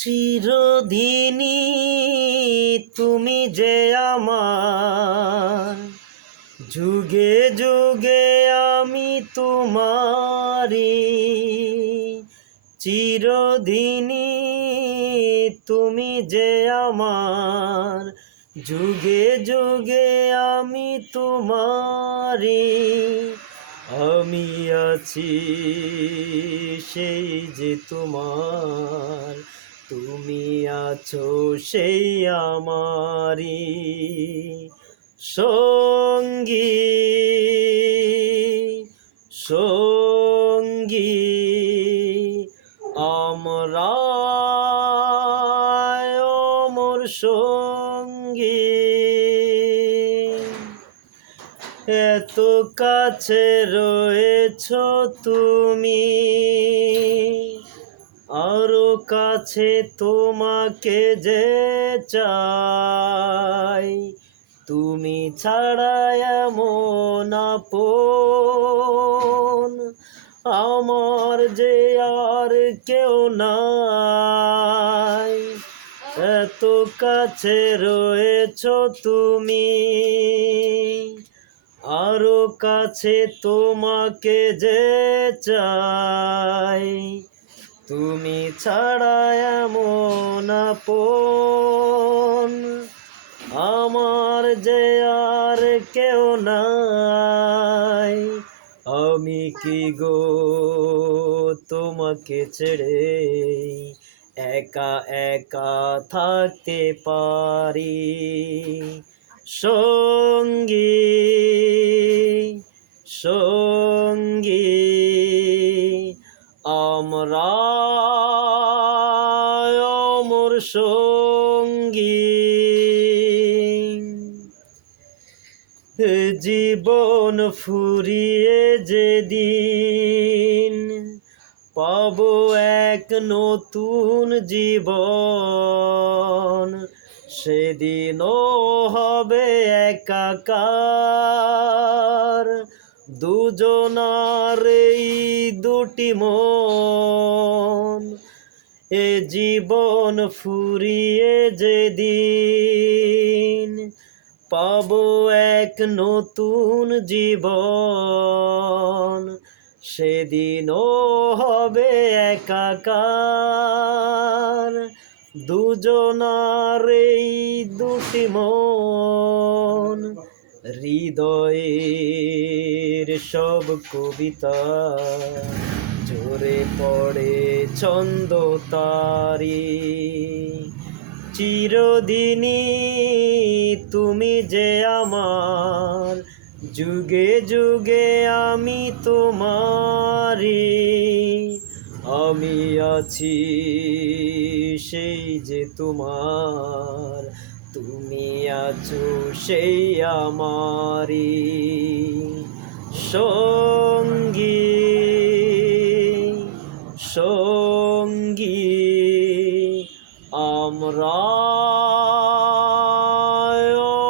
চিরদিনই তুমি যে আমার, যুগে যুগে আমি তোমারি। চিরদিনই তুমি যে আমার, যুগে যুগে আমি তোমারি। আমি আছি সেই যে তোমার, তুমি আছো সেই আমারি সঙ্গী সঙ্গী। আমরা অমর সঙ্গী, এত কাছে রয়েছো তুমি, আরো কাছে তোমাকে যে চাই। তুমি ছাড়া এমন আপন আমার যে আর কেউ নাই। এত কাছে রয়েছো তুমি, আরো কাছে তোমাকে যে চাই। তুমি ছাড়া এমন আপন আমার যে আর কেউ নাই। আমি কি গো তোমাকে ছেড়ে একা একা থাকতে পারি সঙ্গী সঙ্গী। আমরা অমর সঙ্গী। জীবন ফুরিয়ে যেদিন পাবো এক নতুন জীবন, সেদিনও হবে একাকার দুজনার এই দুটি মন। এ জীবন ফুরিয়ে যেদিন পাবো এক নতুন জীবন, সেদিনও হবে একাকার দুজনার এই দুটি মন। হৃদয়ের সব কবিতা ঝরে পড়ে ছন্দ তারি। চিরদিনই তুমি যে আমার, যুগে যুগে আমি তোমারি। আমি আছি সেই যে তোমার, তুমি আছো সেই আমারি সঙ্গী সঙ্গী। আমরা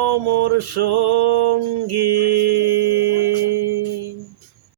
অমর সঙ্গী।